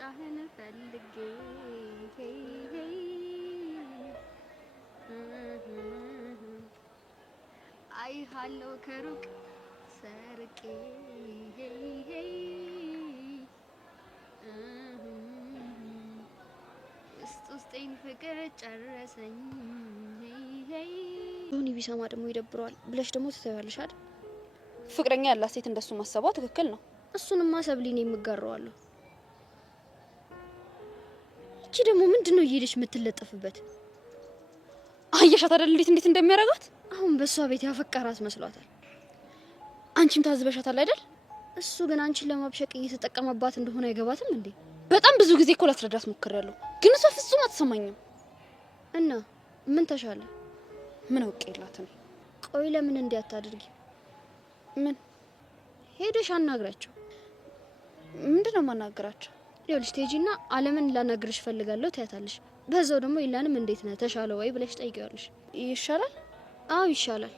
አፍንጫህን ፈልጌ አይሃለው ከሩቅ ሰርቄ ውስጤን ፍቅር ጨረሰኝ። ዮኒ ቢሰማ ደግሞ ይደብረዋል ብለሽ ደግሞ ትተያለሽ አይደል? ፍቅረኛ ያላት ሴት እንደሱ ማሰቧ ትክክል ነው። እሱንማ ሰብሊን የምጋራዋለሁ። እቺ ደግሞ ምንድነው እየሄደች የምትለጠፍበት? አየሻት አይደል እንዴት እንደሚያረጋት? አሁን በሷ ቤት ያፈቀራት መስሏታል። አንቺም ታዝበሻታል አይደል? እሱ ግን አንቺን ለማብሸቅ እየተጠቀመባት እንደሆነ አይገባትም እንዴ? በጣም ብዙ ጊዜ እኮ ላስረዳት ሞክሬያለሁ፣ ግን እሷ ፍጹም አትሰማኝም። እና ምን ተሻለ? ምን አውቄላት ነው? ቆይ ለምን እንዲህ አታድርጊ? ምን ሄደሽ አናግራቸው። ምንድነው ማናገራቸው? ይኸውልሽ ቴጂና አለምን ላናግርሽ ፈልጋለሁ ታያታለሽ። በዛው ደግሞ ኢላንም እንዴት ነህ ተሻለ ወይ ብለሽ ጠይቂዋለሽ። ይሻላል? አዎ ይሻላል።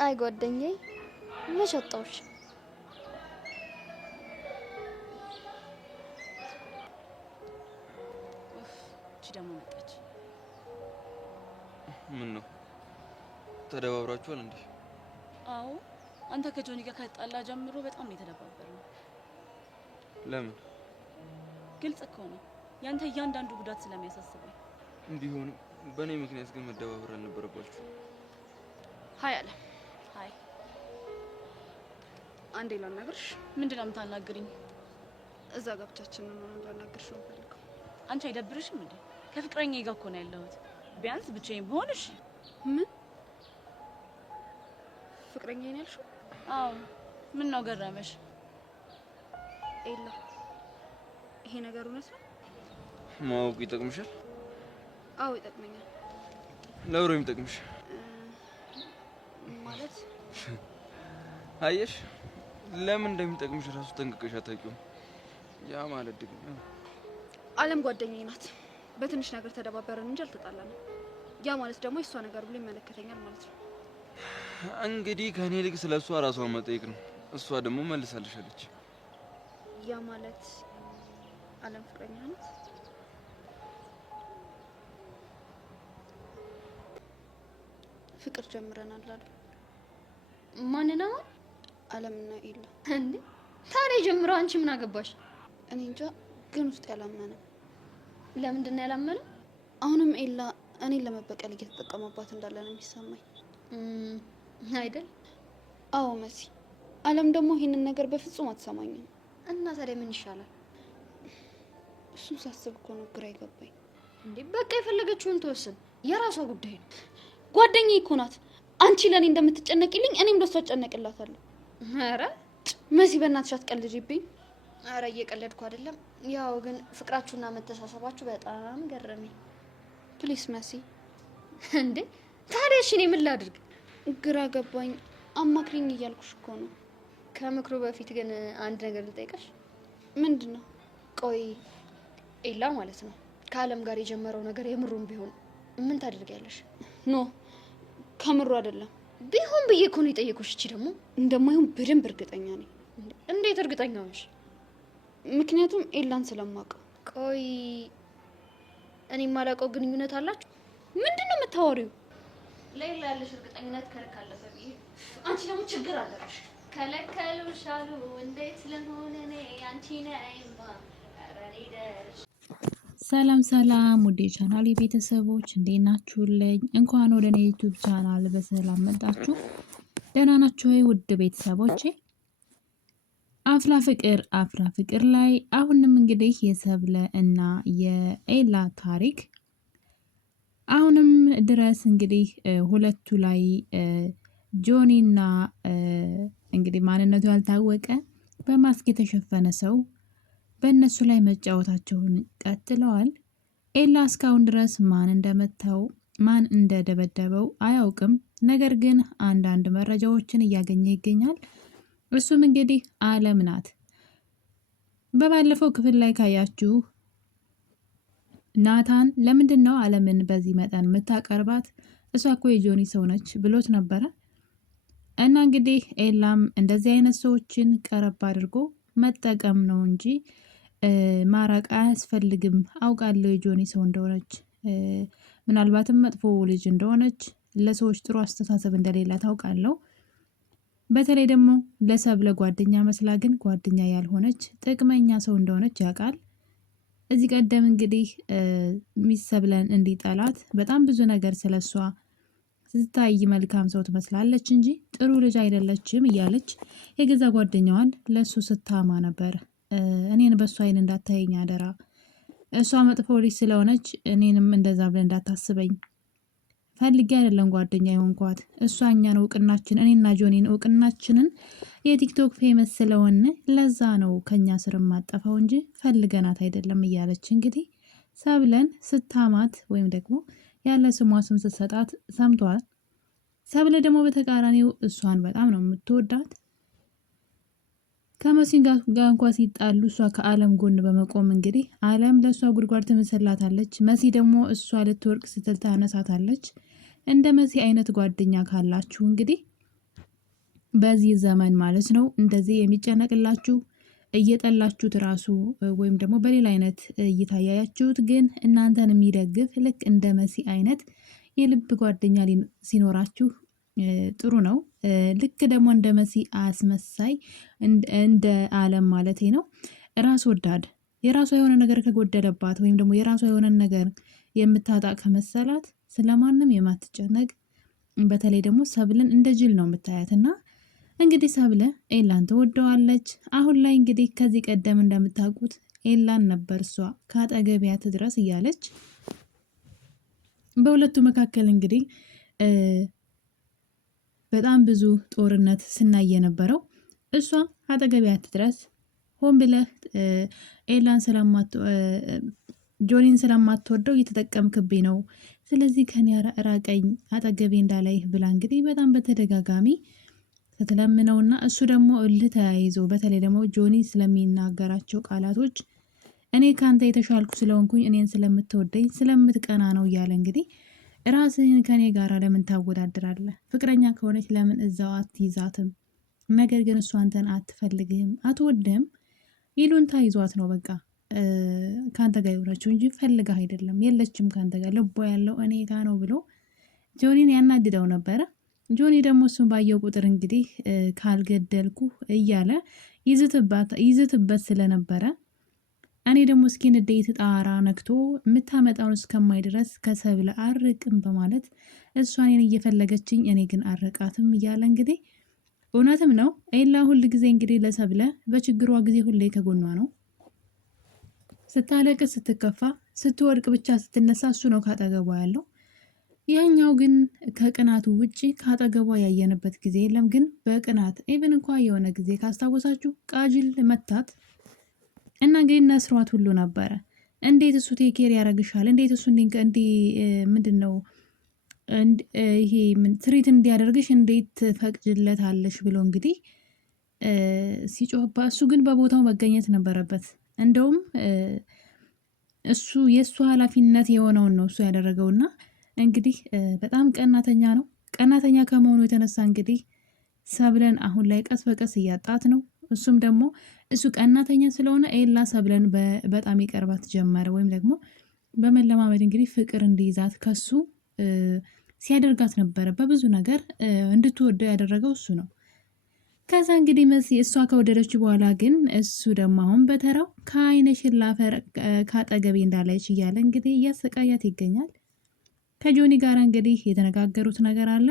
አይ ጓደኛዬ መች ወጣሁሽ? እቺ ደግሞ መጣች። ምን ነው ተደባብራችኋል እንዴ? አዎ አንተ ከጆኒ ጋር ከጣላ ጀምሮ በጣም የተደባበረው። ለምን? ግልጽ እኮ ነው ያንተ እያንዳንዱ ጉዳት ስለሚያሳስበኝ። ቢሆንም በእኔ ምክንያት ግን መደባበር አልነበረባችሁ። ሀይ አለ። ሀይ አንዴ ላናግርሽ። ምንድነው የምታናግሪኝ? እዛ ጋብቻችን ነው ላናግርሽ ነው ፈልገው። አንቺ አይደብርሽም እንዴ? ከፍቅረኛዬ ጋር እኮ ነው ያለሁት። ቢያንስ ብቻዬን ብሆንሽ። ምን ፍቅረኛዬ ነው ያልሽው? አዎ ምን ነው ገረመሽ? ኤላ ይሄ ነገር እውነት ነው? ማወቁ ይጠቅምሻል? አዎ ይጠቅመኛል። ለብሮ የሚጠቅምሽ ማለት አየሽ፣ ለምን እንደሚጠቅምሽ ራሱ ጠንቅቀሽ አታውቂውም። ያ ማለት ደግሞ አለም ጓደኛዬ ናት። በትንሽ ነገር ተደባበረን እንጂ አልተጣላንም። ያ ማለት ደግሞ የሷ ነገር ብሎ ይመለከተኛል ማለት ነው። እንግዲህ ከኔ ልክ ስለሷ ራሷን መጠየቅ ነው። እሷ ደግሞ መልሳልሻለች። ያ ማለት አለም ፍቅረኛ ናት። ፍቅር ጀምረናል አሉ። ማንና ማን? አለምና ኤላ። እንዴ ታዲያ ጀምረው አንቺ ምን አገባሽ? እኔ እንጃ፣ ግን ውስጥ ያላመነው። ለምንድን ነው ያላመነው? አሁንም ኤላ እኔን ለመበቀል እየተጠቀመባት እንዳለ ነው የሚሰማኝ። አይደል? አዎ መሲ። አለም ደግሞ ይሄንን ነገር በፍጹም አትሰማኝም። እና ታዲያ ምን ይሻላል? እሱን ሳስብ እኮ ነው ግራ ይገባኝ። እንዴ በቃ የፈለገችውን ተወስን፣ የራሷ ጉዳይ ነው። ጓደኛዬ እኮ ናት። አንቺ ለኔ እንደምትጨነቂልኝ እኔም ለሷ እጨነቅላታለሁ። ኧረ መሲ በእናትሽ አትቀልጂብኝ። ኧረ እየቀለድኩ አይደለም። ያው ግን ፍቅራችሁና መተሳሰባችሁ በጣም ገረመኝ። ፕሊስ መሲ። እንዴ ታዲያ እሺ እኔ ምን ላድርግ? ግራ ገባኝ። አማክሪኝ እያልኩሽ እኮ ነው። ከምክሩ በፊት ግን አንድ ነገር ልጠይቅሽ። ምንድን ነው? ቆይ ኤላ ማለት ነው ከአለም ጋር የጀመረው ነገር የምሩም ቢሆን ምን ታደርጊያለሽ? ኖ ከምሩ አይደለም። ቢሆን ብዬ እኮ ነው የጠየኩሽ። እቺ ደግሞ እንደማይሆን በደንብ እርግጠኛ ነኝ። እንዴት እርግጠኛ ነሽ? ምክንያቱም ኤላን ስለማውቀው። ቆይ እኔ የማላውቀው ግንኙነት አላችሁ? ምንድን ነው የምታወሪው? ሌላ ያለሽ እርግጠኝነት ከልክ አለፈ ብዬ። አንቺ ደግሞ ችግር አለሽ። ከለከሉሽ አሉ እንዴት ለሆነ እኔ አንቺ ነይማ አራሪደሽ። ሰላም ሰላም፣ ወደ ቻናል ቤተሰቦች እንዴት ናችሁልኝ? እንኳን ወደ እኔ ዩቲዩብ ቻናል በሰላም መጣችሁ። ደህና ናችሁ ወይ ውድ ቤተሰቦቼ? አፍላ ፍቅር ላይ አሁንም እንግዲህ የሰብለ እና የኤላ ታሪክ አሁንም ድረስ እንግዲህ ሁለቱ ላይ ጆኒና እንግዲህ ማንነቱ ያልታወቀ በማስክ የተሸፈነ ሰው በእነሱ ላይ መጫወታቸውን ቀጥለዋል። ኤላ እስካሁን ድረስ ማን እንደመታው ማን እንደደበደበው አያውቅም። ነገር ግን አንዳንድ መረጃዎችን እያገኘ ይገኛል። እሱም እንግዲህ አለም ናት። በባለፈው ክፍል ላይ ካያችሁ ናታን ለምንድን ነው አለምን በዚህ መጠን የምታቀርባት? እሷ እኮ የጆኒ ሰው ነች ብሎት ነበረ። እና እንግዲህ ኤላም እንደዚህ አይነት ሰዎችን ቀረብ አድርጎ መጠቀም ነው እንጂ ማራቅ አያስፈልግም። አውቃለሁ የጆኒ ሰው እንደሆነች፣ ምናልባትም መጥፎ ልጅ እንደሆነች፣ ለሰዎች ጥሩ አስተሳሰብ እንደሌላ ታውቃለሁ። በተለይ ደግሞ ለሰብለ ጓደኛ መስላ ግን ጓደኛ ያልሆነች ጥቅመኛ ሰው እንደሆነች ያውቃል። እዚህ ቀደም እንግዲህ ሚስት ሰብለን እንዲጠላት በጣም ብዙ ነገር ስለሷ ስታይ መልካም ሰው ትመስላለች እንጂ ጥሩ ልጅ አይደለችም እያለች የገዛ ጓደኛዋን ለሱ ስታማ ነበር። እኔን በሱ አይን እንዳታየኝ አደራ፣ እሷ መጥፎ ልጅ ስለሆነች እኔንም እንደዛ ብለን እንዳታስበኝ ፈልጌ አይደለም ጓደኛ የሆንኳት። እሷ እኛን እውቅናችን እኔና ጆኒን እውቅናችንን የቲክቶክ ፌመስ ስለሆነ ለዛ ነው ከኛ ስር ማጠፋው እንጂ ፈልገናት አይደለም እያለች እንግዲህ ሰብለን ስታማት ወይም ደግሞ ያለ ስሟ ስም ስትሰጣት ሰምቷል። ሰብለ ደግሞ በተቃራኒው እሷን በጣም ነው የምትወዳት። ከመሲን ጋር እንኳ ሲጣሉ እሷ ከአለም ጎን በመቆም እንግዲህ አለም ለእሷ ጉድጓድ ትመስላታለች። መሲ ደግሞ እሷ ልትወርቅ ስትል ታነሳታለች። እንደ መሲ አይነት ጓደኛ ካላችሁ እንግዲህ በዚህ ዘመን ማለት ነው እንደዚህ የሚጨነቅላችሁ እየጠላችሁት ራሱ ወይም ደግሞ በሌላ አይነት እየታያያችሁት ግን እናንተን የሚደግፍ ልክ እንደ መሲ አይነት የልብ ጓደኛ ሲኖራችሁ ጥሩ ነው። ልክ ደግሞ እንደ መሲ አስመሳይ እንደ አለም ማለቴ ነው ራስ ወዳድ የራሷ የሆነ ነገር ከጎደለባት ወይም ደግሞ የራሷ የሆነ ነገር የምታጣ ከመሰላት ስለማንም የማትጨነቅ በተለይ ደግሞ ሰብልን እንደ ጅል ነው የምታያትና እንግዲህ ሰብለ ኤላን ትወደዋለች። አሁን ላይ እንግዲህ ከዚህ ቀደም እንደምታውቁት ኤላን ነበር እሷ ከአጠገቢያት ድረስ እያለች በሁለቱ መካከል እንግዲህ በጣም ብዙ ጦርነት ስናይ የነበረው እሷ አጠገቢያት ድረስ ሆን ብለህ ኤላን ጆኒን ስለማትወደው እየተጠቀምክብኝ ነው፣ ስለዚህ ከኔ ራቀኝ አጠገቤ እንዳላይ ብላ እንግዲህ በጣም በተደጋጋሚ ስትለምነውና እሱ ደግሞ እልህ ተያይዞ በተለይ ደግሞ ጆኒ ስለሚናገራቸው ቃላቶች እኔ ካንተ የተሻልኩ ስለሆንኩኝ እኔን ስለምትወደኝ ስለምትቀና ነው እያለ እንግዲህ ራስህን ከኔ ጋር ለምን ታወዳድራለህ? ፍቅረኛ ከሆነች ለምን እዛው አትይዛትም? ነገር ግን እሷ አንተን አትፈልግህም፣ አትወድህም። ይሉንታ ይዟት ነው በቃ ካንተ ጋር የሆነችው እንጂ ፈልጋህ አይደለም። የለችም ካንተ ጋር፣ ልቧ ያለው እኔ ጋር ነው ብሎ ጆኒን ያናድደው ነበረ። ጆኒ ደግሞ እሱን ባየው ቁጥር እንግዲህ ካልገደልኩ እያለ ይዝትበት ስለነበረ እኔ ደግሞ እስኪ ንዴት ጣራ ነክቶ የምታመጣውን እስከማይ ድረስ ከሰብለ አርቅም በማለት እሷ እኔን እየፈለገችኝ እኔ ግን አርቃትም እያለ እንግዲህ እውነትም ነው ኤላ ሁል ጊዜ እንግዲህ ለሰብለ በችግሯ ጊዜ ሁሌ ከጎኗ ነው። ስታለቅስ፣ ስትከፋ፣ ስትወድቅ ብቻ ስትነሳ እሱ ነው ካጠገቧ ያለው። ያኛው ግን ከቅናቱ ውጪ ካጠገቧ ያየንበት ጊዜ የለም። ግን በቅናት ኢቭን እንኳ የሆነ ጊዜ ካስታወሳችሁ ቃጅል መታት እና እንግዲህ ነስሯት ሁሉ ነበረ። እንዴት እሱ ቴኬር ያደርግሻል? እንዴት እሱ ምንድን ነው ይሄ ትሪት እንዲያደርግሽ እንዴት ፈቅጅለታለሽ ብሎ እንግዲህ ሲጮህባ፣ እሱ ግን በቦታው መገኘት ነበረበት። እንደውም እሱ የእሱ ኃላፊነት የሆነውን ነው እሱ ያደረገውና እንግዲህ በጣም ቀናተኛ ነው። ቀናተኛ ከመሆኑ የተነሳ እንግዲህ ሰብለን አሁን ላይ ቀስ በቀስ እያጣት ነው። እሱም ደግሞ እሱ ቀናተኛ ስለሆነ ኤላ ሰብለን በጣም ይቀርባት ጀመረ። ወይም ደግሞ በመለማመድ እንግዲህ ፍቅር እንዲይዛት ከሱ ሲያደርጋት ነበረ። በብዙ ነገር እንድትወደው ያደረገው እሱ ነው። ከዛ እንግዲህ መሲ እሷ ከወደደች በኋላ ግን እሱ ደግሞ አሁን በተራው ከአይነሽን ላፈር ካጠገቤ እንዳለች እያለ እንግዲህ እያሰቃያት ይገኛል። ከጆኒ ጋር እንግዲህ የተነጋገሩት ነገር አለ።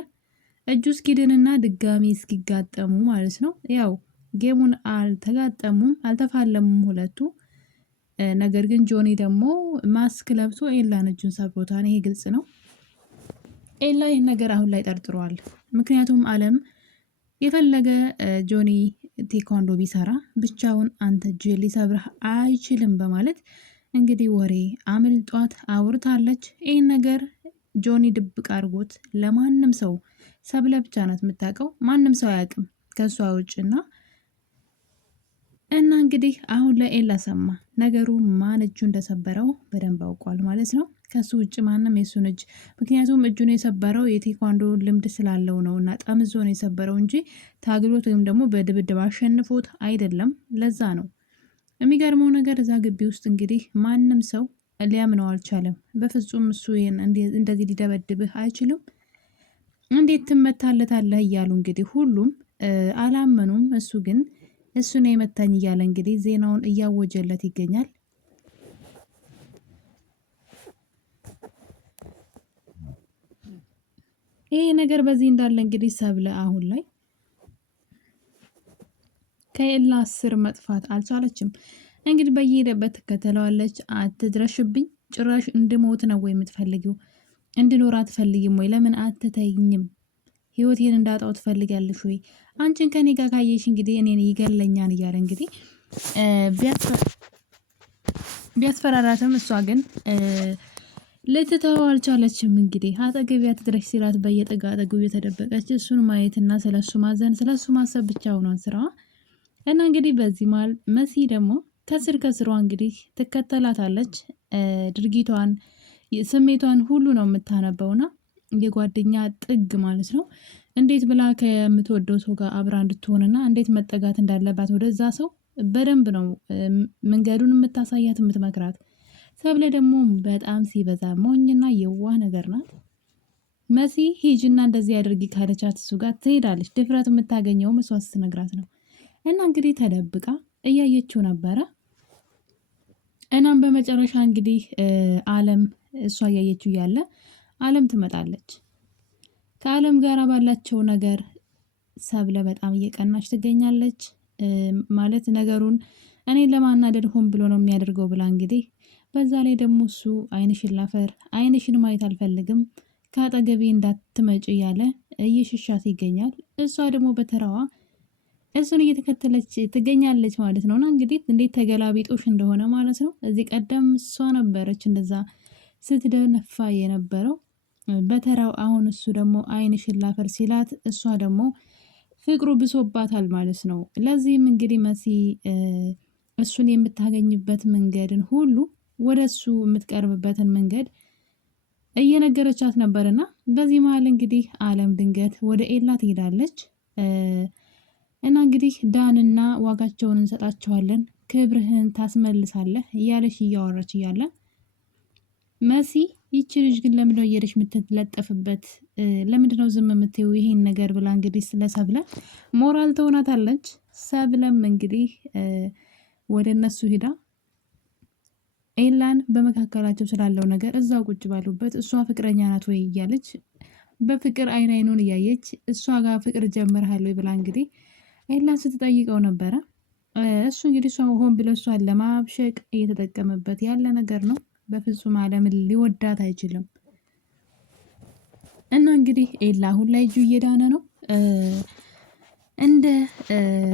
እጁ እስኪድንና ድጋሚ እስኪጋጠሙ ማለት ነው። ያው ጌሙን አልተጋጠሙም፣ አልተፋለሙም ሁለቱ። ነገር ግን ጆኒ ደግሞ ማስክ ለብሶ ኤላን እጁን ሰብሮታል። ይሄ ግልጽ ነው። ኤላ ይህን ነገር አሁን ላይ ጠርጥሯል። ምክንያቱም አለም የፈለገ ጆኒ ቴኳንዶ ቢሰራ ብቻውን አንተ እጅ ሊሰብርህ አይችልም በማለት እንግዲህ ወሬ አምልጧት አውርታለች። ይህን ነገር ጆኒ ድብቅ አድርጎት ለማንም ሰው ሰብለ ብቻ ናት የምታውቀው፣ ማንም ሰው አያውቅም ከእሷ ውጭና እንግዲህ አሁን ላይ ኤላ ሰማ ነገሩ ማን እጁ እንደሰበረው በደንብ አውቋል ማለት ነው። ከሱ ውጭ ማንም የሱን እጅ ምክንያቱም እጁን የሰበረው የቴኳንዶ ልምድ ስላለው ነው እና ጠምዞ ነው የሰበረው እንጂ ታግሎት ወይም ደግሞ በድብድብ አሸንፎት አይደለም። ለዛ ነው የሚገርመው ነገር እዛ ግቢ ውስጥ እንግዲህ ማንም ሰው ሊያምነው አልቻለም። በፍጹም እሱ ይሄን እንደዚህ ሊደበድብህ አይችልም፣ እንዴት ትመታለታለህ እያሉ እንግዲህ ሁሉም አላመኑም። እሱ ግን እሱ ነው የመታኝ እያለ እንግዲህ ዜናውን እያወጀለት ይገኛል። ይሄ ነገር በዚህ እንዳለ እንግዲህ ሰብለ አሁን ላይ ከኤላ ስር መጥፋት አልቻለችም። እንግዲህ በየሄደበት ትከተለዋለች። አትድረሽብኝ፣ ጭራሽ እንድሞት ነው ወይ የምትፈልጊው? እንድኖር አትፈልጊም ወይ? ለምን አትተይኝም? ህይወቴን እንዳጣው ትፈልጋለሽ ወይ? አንቺን ከኔ ጋር ካየሽ እንግዲህ እኔን ይገለኛል እያለ እንግዲህ ቢያስፈራራትም እሷ ግን ልትተው አልቻለችም። እንግዲህ አጠገቢ አትድረሽ ሲላት በየጥጋ አጠገቡ የተደበቀች እሱን ማየትና ስለሱ ማዘን ስለሱ ማሰብ ብቻ ሆኗን ስራዋ እና እንግዲህ በዚህ መሀል መሲ ደግሞ ከስር ከስሯ እንግዲህ ትከተላታለች። ድርጊቷን ስሜቷን ሁሉ ነው የምታነበውና የጓደኛ ጥግ ማለት ነው። እንዴት ብላ ከምትወደው ሰው ጋር አብራ እንድትሆንና እንዴት መጠጋት እንዳለባት ወደዛ ሰው በደንብ ነው መንገዱን የምታሳያት የምትመክራት። ሰብለ ደግሞ በጣም ሲበዛ ሞኝና የዋህ ነገር ናት። መሲ ሂጂና እንደዚህ አድርጊ ካለቻት እሱ ጋር ትሄዳለች። ድፍረት የምታገኘውም እሷ ስትነግራት ነው። እና እንግዲህ ተደብቃ እያየችው ነበረ። እናም በመጨረሻ እንግዲህ አለም እሷ እያየችው ያለ አለም ትመጣለች። ከአለም ጋር ባላቸው ነገር ሰብለ በጣም እየቀናች ትገኛለች። ማለት ነገሩን እኔን ለማናደድ ሆን ብሎ ነው የሚያደርገው ብላ እንግዲህ በዛ ላይ ደግሞ እሱ አይንሽን ላፈር፣ አይንሽን ማየት አልፈልግም፣ ከአጠገቤ እንዳትመጭ እያለ እየሸሻት ይገኛል። እሷ ደግሞ በተራዋ እሱን እየተከተለች ትገኛለች ማለት ነውና እንግዲህ እንዴት ተገላቢጦሽ እንደሆነ ማለት ነው። እዚህ ቀደም እሷ ነበረች እንደዛ ስትደነፋ የነበረው በተራው። አሁን እሱ ደግሞ አይንሽን ላፈር ሲላት እሷ ደግሞ ፍቅሩ ብሶባታል ማለት ነው። ለዚህም እንግዲህ መሲ እሱን የምታገኝበት መንገድን ሁሉ ወደ እሱ የምትቀርብበትን መንገድ እየነገረቻት ነበርና በዚህ መሀል እንግዲህ አለም ድንገት ወደ ኤላ ትሄዳለች። እና እንግዲህ ዳንና ዋጋቸውን እንሰጣቸዋለን፣ ክብርህን ታስመልሳለህ እያለች እያወራች እያለ መሲ ይቺ ልጅ ግን ለምንድነው እየሄደች የምትለጠፍበት? ለምንድነው ዝም የምትይው ይሄን ነገር ብላ እንግዲህ ስለ ሰብለ ሞራል ትሆናታለች። ሰብለም እንግዲህ ወደ እነሱ ሂዳ ኤላን በመካከላቸው ስላለው ነገር እዛው ቁጭ ባሉበት እሷ ፍቅረኛ ናት ወይ እያለች በፍቅር አይን አይኑን እያየች እሷ ጋር ፍቅር ጀምረሃል ወይ ብላ እንግዲህ ኤላን ስትጠይቀው ነበረ። እሱ እንግዲህ እሷ ሆን ብሎ እሷን ለማብሸቅ እየተጠቀመበት ያለ ነገር ነው። በፍጹም አለምን ሊወዳት አይችልም። እና እንግዲህ ኤላ አሁን ላይ እጁ እየዳነ ነው እንደ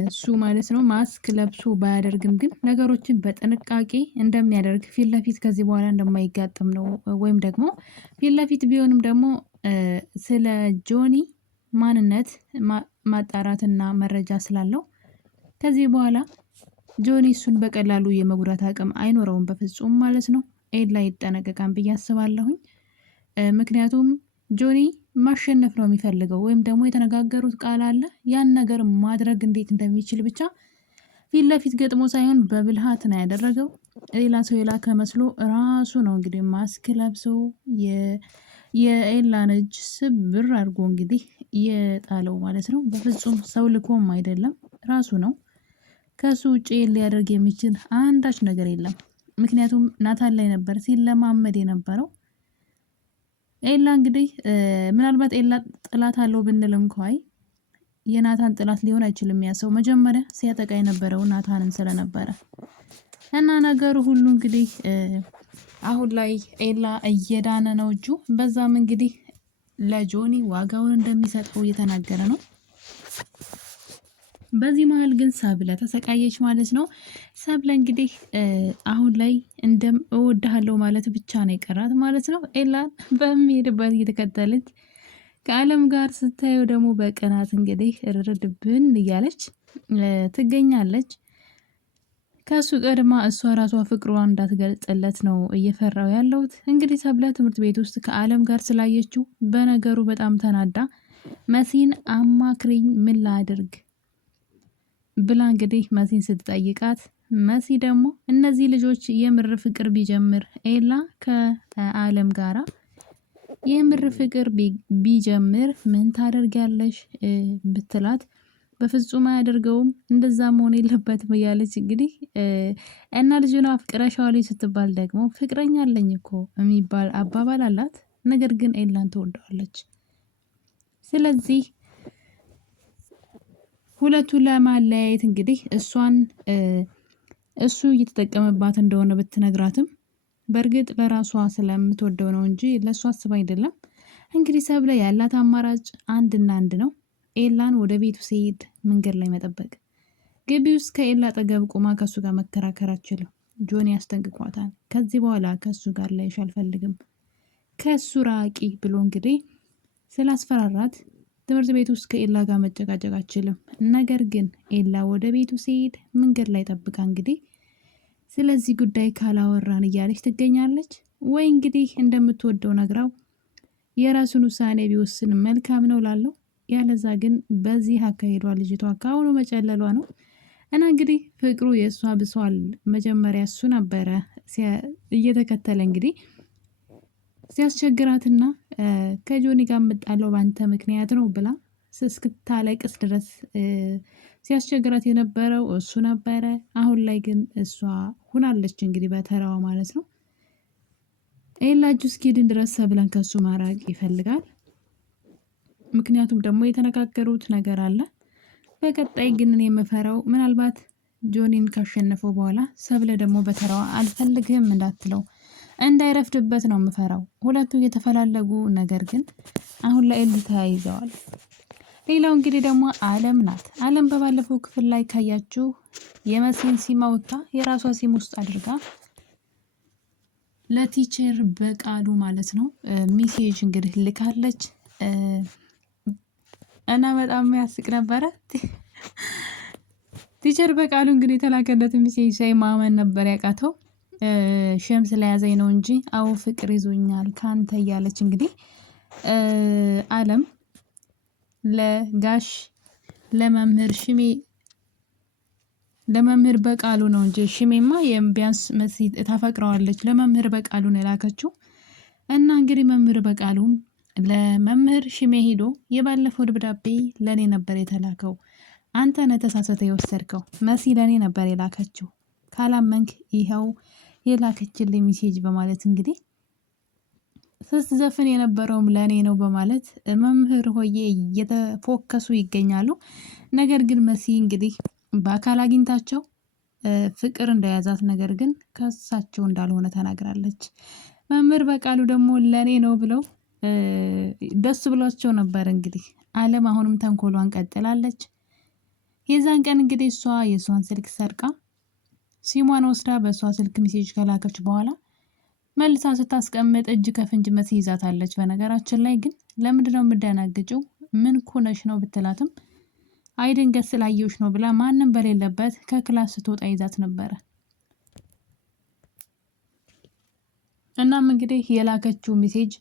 እሱ ማለት ነው። ማስክ ለብሶ ባያደርግም ግን ነገሮችን በጥንቃቄ እንደሚያደርግ ፊት ለፊት ከዚህ በኋላ እንደማይጋጥም ነው። ወይም ደግሞ ፊት ለፊት ቢሆንም ደግሞ ስለ ጆኒ ማንነት ማጣራትና መረጃ ስላለው ከዚህ በኋላ ጆኒ እሱን በቀላሉ የመጉዳት አቅም አይኖረውም በፍጹም ማለት ነው። ኤላ ይጠነቀቃል ብዬ አስባለሁኝ። ምክንያቱም ጆኒ ማሸነፍ ነው የሚፈልገው ወይም ደግሞ የተነጋገሩት ቃል አለ ያን ነገር ማድረግ እንዴት እንደሚችል ብቻ ፊት ለፊት ገጥሞ ሳይሆን በብልሃት ነው ያደረገው። ሌላ ሰው የላከ መስሎ ራሱ ነው እንግዲህ ማስክ ለብሶ የኤላን እጅ ስብር አድርጎ እንግዲህ የጣለው ማለት ነው። በፍጹም ሰው ልኮም አይደለም ራሱ ነው። ከሱ ውጭ ሊያደርግ የሚችል አንዳች ነገር የለም። ምክንያቱም ናታን ላይ ነበር ሲለማመድ የነበረው። ኤላ እንግዲህ ምናልባት ኤላ ጥላት አለው ብንል እንኳን የናታን ጥላት ሊሆን አይችልም። ያ ሰው መጀመሪያ ሲያጠቃ የነበረው ናታንን ስለነበረ እና ነገሩ ሁሉ እንግዲህ አሁን ላይ ኤላ እየዳነ ነው እጁ። በዛም እንግዲህ ለጆኒ ዋጋውን እንደሚሰጠው እየተናገረ ነው። በዚህ መሀል ግን ሰብለ ተሰቃየች ማለት ነው። ሰብለ እንግዲህ አሁን ላይ እወድሃለሁ ማለት ብቻ ነው የቀራት ማለት ነው። ኤላን በሚሄድበት እየተከተለች ከአለም ጋር ስታየው ደግሞ በቅናት እንግዲህ ርርድብን እያለች ትገኛለች። ከሱ ቀድማ እሷ ራሷ ፍቅሯን እንዳትገልጽለት ነው እየፈራው ያለሁት። እንግዲህ ሰብለ ትምህርት ቤት ውስጥ ከአለም ጋር ስላየችው በነገሩ በጣም ተናዳ መሲን አማክሪኝ ምን ላድርግ ብላ እንግዲህ መሲን ስትጠይቃት መሲ ደግሞ እነዚህ ልጆች የምር ፍቅር ቢጀምር ኤላ ከአለም ጋራ የምር ፍቅር ቢጀምር ምን ታደርጊያለሽ ብትላት በፍጹም አያደርገውም እንደዛ መሆን የለበትም እያለች እንግዲህ እና ልጁን አፍቅረሻዋል ስትባል ደግሞ ፍቅረኛ አለኝ እኮ የሚባል አባባል አላት። ነገር ግን ኤላን ትወደዋለች። ስለዚህ ሁለቱን ለማለያየት እንግዲህ እሱ እየተጠቀመባት እንደሆነ ብትነግራትም በእርግጥ ለራሷ ስለምትወደው ነው እንጂ ለእሱ አስባ አይደለም። እንግዲህ ሰብለ ያላት አማራጭ አንድና አንድ ነው። ኤላን ወደ ቤቱ ሲሄድ መንገድ ላይ መጠበቅ። ግቢ ውስጥ ከኤላ አጠገብ ቆማ ከሱ ጋር መከራከር አትችልም። ጆኒ ያስጠንቅቋታል። ከዚህ በኋላ ከሱ ጋር ላይሽ አልፈልግም፣ ከሱ ራቂ ብሎ እንግዲህ ስላስፈራራት ትምህርት ቤት ውስጥ ከኤላ ጋር መጨቃጨቅ አትችልም። ነገር ግን ኤላ ወደ ቤቱ ሲሄድ መንገድ ላይ ጠብቃ እንግዲህ ስለዚህ ጉዳይ ካላወራን እያለች ትገኛለች። ወይ እንግዲህ እንደምትወደው ነግራው የራሱን ውሳኔ ቢወስን መልካም ነው ላለው። ያለዛ ግን በዚህ አካሄዷ ልጅቷ ካሁኑ መጨለሏ ነው። እና እንግዲህ ፍቅሩ የእሷ ብሷል። መጀመሪያ እሱ ነበረ እየተከተለ እንግዲህ ሲያስቸግራትና ከጆኒ ጋር የምጣለው ባንተ ምክንያት ነው ብላ እስክታለቅስ ድረስ ሲያስቸግራት የነበረው እሱ ነበረ። አሁን ላይ ግን እሷ ሁናለች እንግዲህ በተራዋ ማለት ነው። ኤላ እጁ እስኪድን ድረስ ሰብለን ከሱ ማራቅ ይፈልጋል። ምክንያቱም ደግሞ የተነጋገሩት ነገር አለ። በቀጣይ ግን እኔ የምፈራው ምናልባት ጆኒን ካሸነፈው በኋላ ሰብለ ደግሞ በተራዋ አልፈልግህም እንዳትለው እንዳይረፍድበት ነው የምፈራው። ሁለቱ እየተፈላለጉ ነገር ግን አሁን ላይ ተያይዘዋል። ሌላው እንግዲህ ደግሞ አለም ናት። አለም በባለፈው ክፍል ላይ ካያችሁ የመሲን ሲም አውጥታ የራሷ ሲም ውስጥ አድርጋ ለቲቸር በቃሉ ማለት ነው ሚሴጅ እንግዲህ ልካለች እና በጣም ያስቅ ነበረ። ቲቸር በቃሉ እንግዲህ የተላከለት ሚሴጅ ሳይ ማመን ነበር ያቃተው። ሸም ስለያዘኝ ነው እንጂ አዎ ፍቅር ይዞኛል ካንተ እያለች እንግዲህ አለም ለጋሽ ለመምህር በቃሉ ነው እንጂ ሽሜማ ቢያንስ መሲ ታፈቅረዋለች። ለመምህር በቃሉ ነው የላከችው። እና እንግዲህ መምህር በቃሉም ለመምህር ሽሜ ሄዶ የባለፈው ደብዳቤ ለኔ ነበር የተላከው፣ አንተ ነህ ተሳስተህ የወሰድከው፣ መሲ ለኔ ነበር የላከችው፣ ካላመንክ ይኸው የላከችልኝ ሜሴጅ በማለት እንግዲህ ስትዘፍን የነበረውም ለኔ ነው በማለት መምህር ሆዬ እየተፎከሱ ይገኛሉ። ነገር ግን መሲ እንግዲህ በአካል አግኝታቸው ፍቅር እንደያዛት ነገር ግን ከሳቸው እንዳልሆነ ተናግራለች። መምህር በቃሉ ደግሞ ለኔ ነው ብለው ደስ ብሏቸው ነበር። እንግዲህ አለም አሁንም ተንኮሏን ቀጥላለች። የዛን ቀን እንግዲህ እሷ የሷን ስልክ ሰርቃ ሲሟን ወስዳ በእሷ ስልክ ሜሴጅ ከላከች በኋላ መልሳ ስታስቀምጥ እጅ ከፍንጅ መሲ ይዛታለች። በነገራችን ላይ ግን ለምንድነው የምደናግጭው ምን ኮነሽ ነው ብትላትም አይደንገት ስላየውሽ ነው ብላ ማንም በሌለበት ከክላስ ስትወጣ ይዛት ነበረ። እናም እንግዲህ የላከችው ሜሴጅ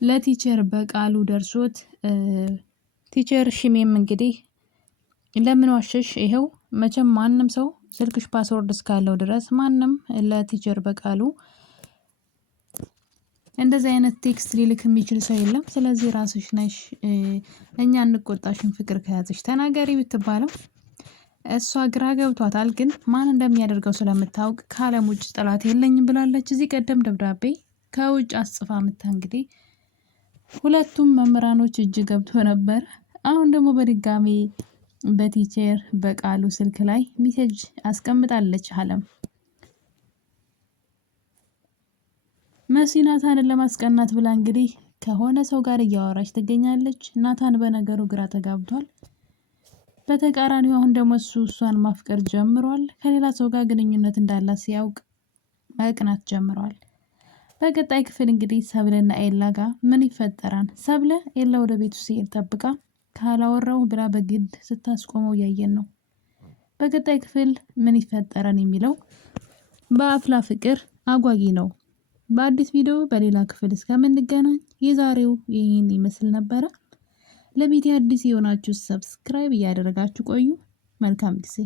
ለቲቸር በቃሉ ደርሶት ቲቸር ሽሜም እንግዲህ ለምን ዋሸሽ? ይኸው መቼም ማንም ሰው ስልክሽ ፓስወርድ እስካለው ድረስ ማንም ለቲቸር በቃሉ እንደዚህ አይነት ቴክስት ሊልክ የሚችል ሰው የለም። ስለዚህ ራስሽ ነሽ እኛ እንቆጣሽን ፍቅር ከያዘሽ ተናገሪ ብትባለው እሷ ግራ ገብቷታል። ግን ማን እንደሚያደርገው ስለምታውቅ ከአለም ውጭ ጠላት የለኝም ብላለች። እዚህ ቀደም ደብዳቤ ከውጭ አስጽፋ ምታ እንግዲህ ሁለቱም መምህራኖች እጅ ገብቶ ነበር። አሁን ደግሞ በድጋሚ በቲቸር በቃሉ ስልክ ላይ ሜሴጅ አስቀምጣለች አለም። መሲ ናታንን ለማስቀናት ብላ እንግዲህ ከሆነ ሰው ጋር እያወራች ትገኛለች። ናታን በነገሩ ግራ ተጋብቷል። በተቃራኒው አሁን ደግሞ እሷን ማፍቀር ጀምሯል። ከሌላ ሰው ጋር ግንኙነት እንዳላት ሲያውቅ መቅናት ጀምሯል። በቀጣይ ክፍል እንግዲህ ሰብለና ኤላ ጋር ምን ይፈጠራል? ሰብለ ኤላ ወደ ቤቱ ሲሄድ ጠብቃ ካላወራው ብላ በግድ ስታስቆመው እያየን ነው። በቀጣይ ክፍል ምን ይፈጠራል የሚለው በአፍላ ፍቅር አጓጊ ነው። በአዲስ ቪዲዮ በሌላ ክፍል እስከምንገናኝ የዛሬው ይህን ይመስል ነበረ። ለቤቴ አዲስ የሆናችሁ ሰብስክራይብ እያደረጋችሁ ቆዩ። መልካም ጊዜ